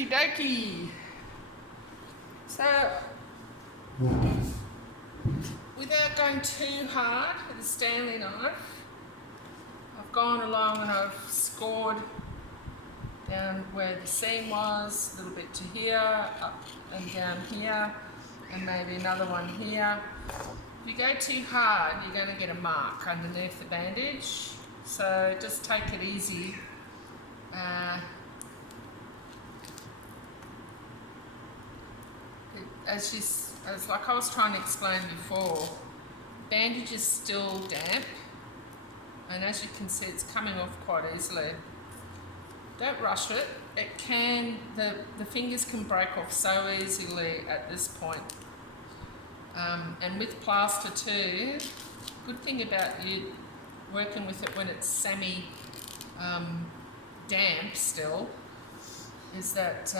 Okie dokie. So, without going too hard with a Stanley knife, I've gone along and I've scored down where the seam was, a little bit to here, up and down here, and maybe another one here. If you go too hard, you're going to get a mark underneath the bandage, so just take it easy. As like I was trying to explain before, bandage is still damp, and as you can see, it's coming off quite easily. Don't rush it. It can, the fingers can break off so easily at this point. And with plaster too, good thing about you working with it when it's semi damp still is that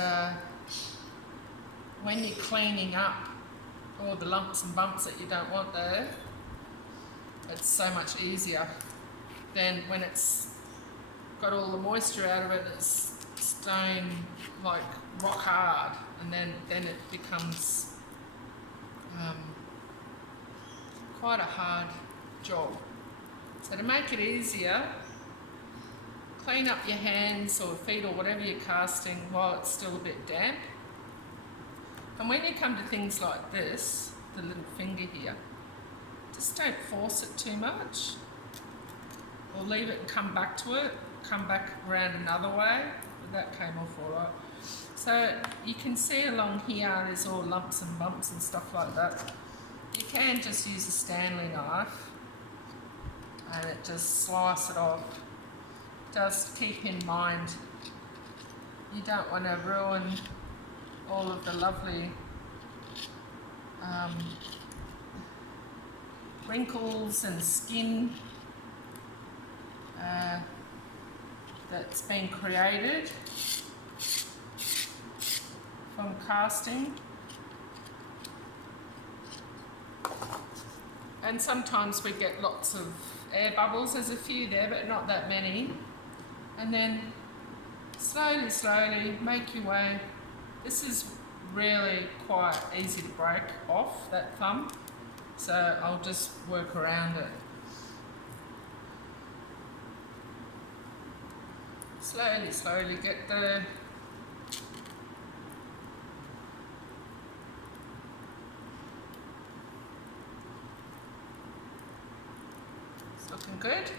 when you're cleaning up all the lumps and bumps that you don't want there, it's so much easier than when it's got all the moisture out of it. It's stone like rock hard, and then it becomes quite a hard job. So to make it easier, clean up your hands or feet or whatever you're casting while it's still a bit damp. And when you come to things like this, the little finger here, just don't force it too much, or leave it and come back to it, come back around another way. But that came off all right. So you can see along here there's all lumps and bumps and stuff like that. You can just use a Stanley knife and it just slice it off. Just keep in mind, you don't want to ruin all of the lovely wrinkles and skin that's been created from casting. And sometimes we get lots of air bubbles. There's a few there, but not that many. And then slowly make your way. This is really quite easy to break off, that thumb, so I'll just work around it. Slowly get the it's looking good.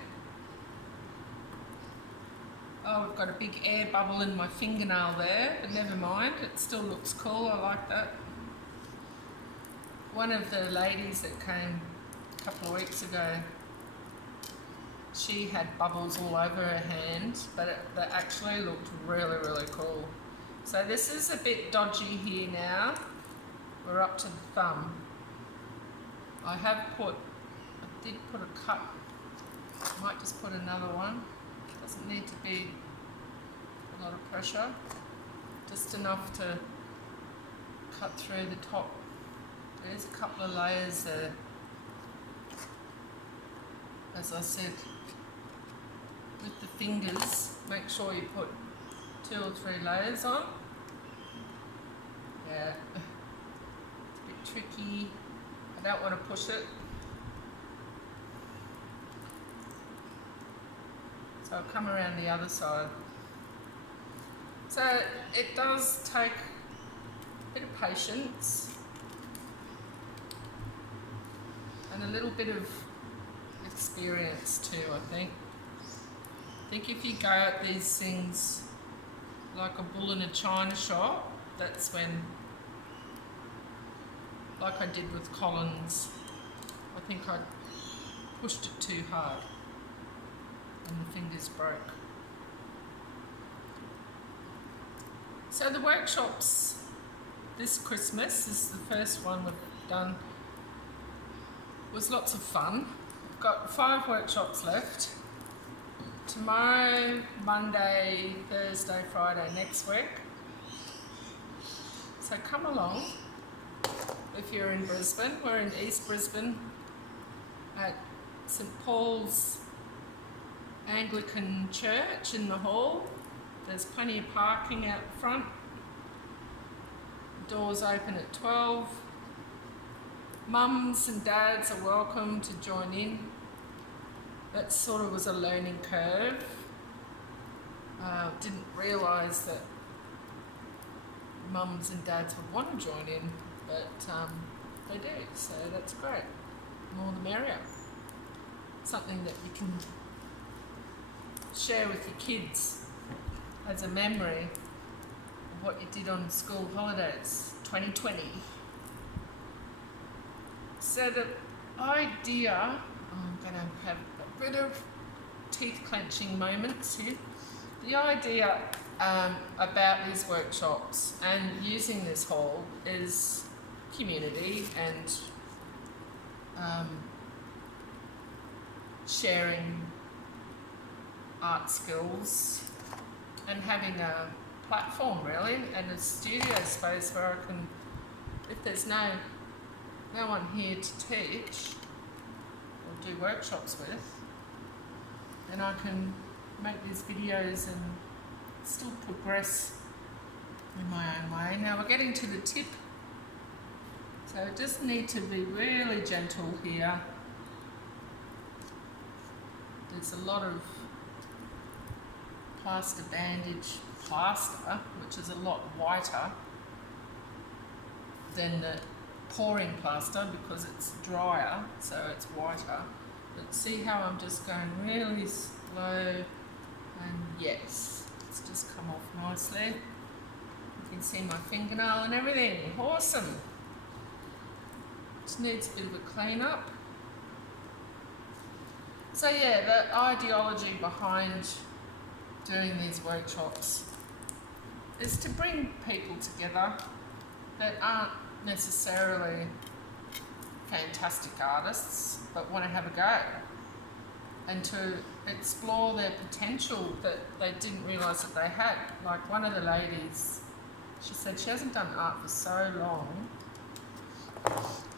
Oh, we've got a big air bubble in my fingernail there, but never mind, it still looks cool. I like that. One of the ladies that came a couple of weeks ago, she had bubbles all over her hand, but they actually looked really cool. So this is a bit dodgy here now. We're up to the thumb. I did put a cut. I might just put another one. Doesn't need to be a lot of pressure, just enough to cut through the top. There's a couple of layers there. As I said, with the fingers, make sure you put 2 or 3 layers on. Yeah, it's a bit tricky. I don't want to push it. So I'll come around the other side. So it does take a bit of patience and a little bit of experience too, I think. I think if you go at these things like a bull in a china shop, that's when, like I did with Collins, I think I pushed it too hard and the fingers broke. So the workshops this Christmas, this is the first one we've done, was lots of fun. We've got 5 workshops left. Tomorrow, Monday, Thursday, Friday next week. So come along if you're in Brisbane. We're in East Brisbane at St Paul's Anglican Church in the hall. There's plenty of parking out front. doors open at 12. Mums and dads are welcome to join in. That sort of was a learning curve. Didn't realise that mums and dads would want to join in, but they do, so that's great. More the merrier. Something that you can share with your kids as a memory of what you did on school holidays 2020. So the idea, I'm going to have a bit of teeth clenching moments here. The idea about these workshops and using this hall is community and sharing art skills and having a platform really and a studio space where I can, if there's no one here to teach or do workshops with, then I can make these videos and still progress in my own way. Now we're getting to the tip, so I just need to be really gentle here. There's a lot of plaster bandage plaster, which is a lot whiter than the pouring plaster because it's drier, so it's whiter. But see how I'm just going really slow, and yes, it's just come off nicely. You can see my fingernail and everything. Awesome. Just needs a bit of a clean up. So yeah, the ideology behind doing these workshops is to bring people together that aren't necessarily fantastic artists but want to have a go and to explore their potential that they didn't realise that they had. Like one of the ladies, she said she hasn't done art for so long,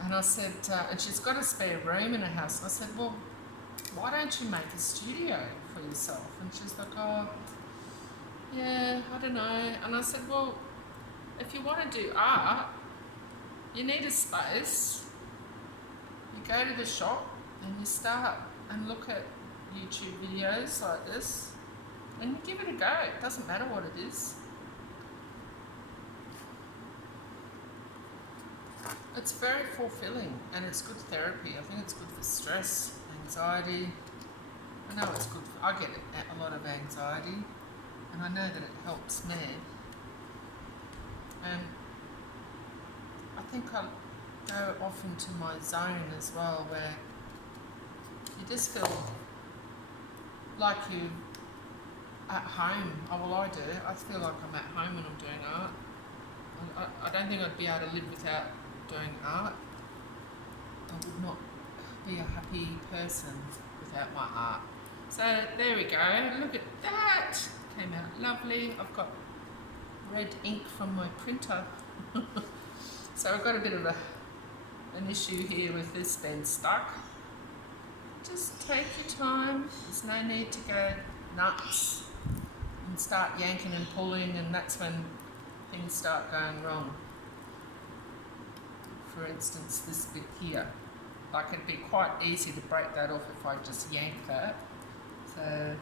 and I said, and she's got a spare room in her house, and I said, well, why don't you make a studio for yourself? And she's like, oh, yeah, I don't know. And I said, well, if you want to do art, you need a space. You go to the shop and you start and look at YouTube videos like this and you give it a go. It doesn't matter what it is. It's very fulfilling and it's good therapy. I think it's good for stress, anxiety. I know it's good for, I get a lot of anxiety and I know that it helps me. And I think I go off into my zone as well, where you just feel like you at home. Oh, well, I do. I feel like I'm at home when I'm doing art. I don't think I'd be able to live without doing art. I would not be a happy person without my art. So there we go. Look at that. Came out lovely. I've got red ink from my printer. So I've got a bit of an issue here with this being stuck. Just take your time. There's no need to go nuts and start yanking and pulling, and that's when things start going wrong. For instance, this bit here. Like it'd be quite easy to break that off if I just yank that. So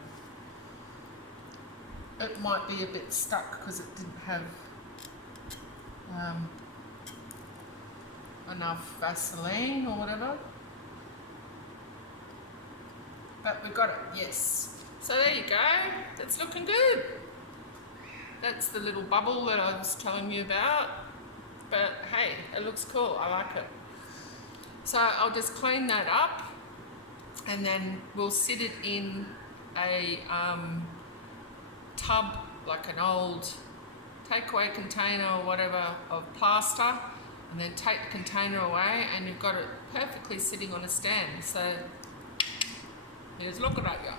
it might be a bit stuck because it didn't have enough Vaseline or whatever. But we got it, yes. So there you go, that's looking good. That's the little bubble that I was telling you about. But hey, it looks cool, I like it. So I'll just clean that up and then we'll sit it in a tub, like an old takeaway container or whatever of plaster, and then take the container away and you've got it perfectly sitting on a stand. So here's looking at you.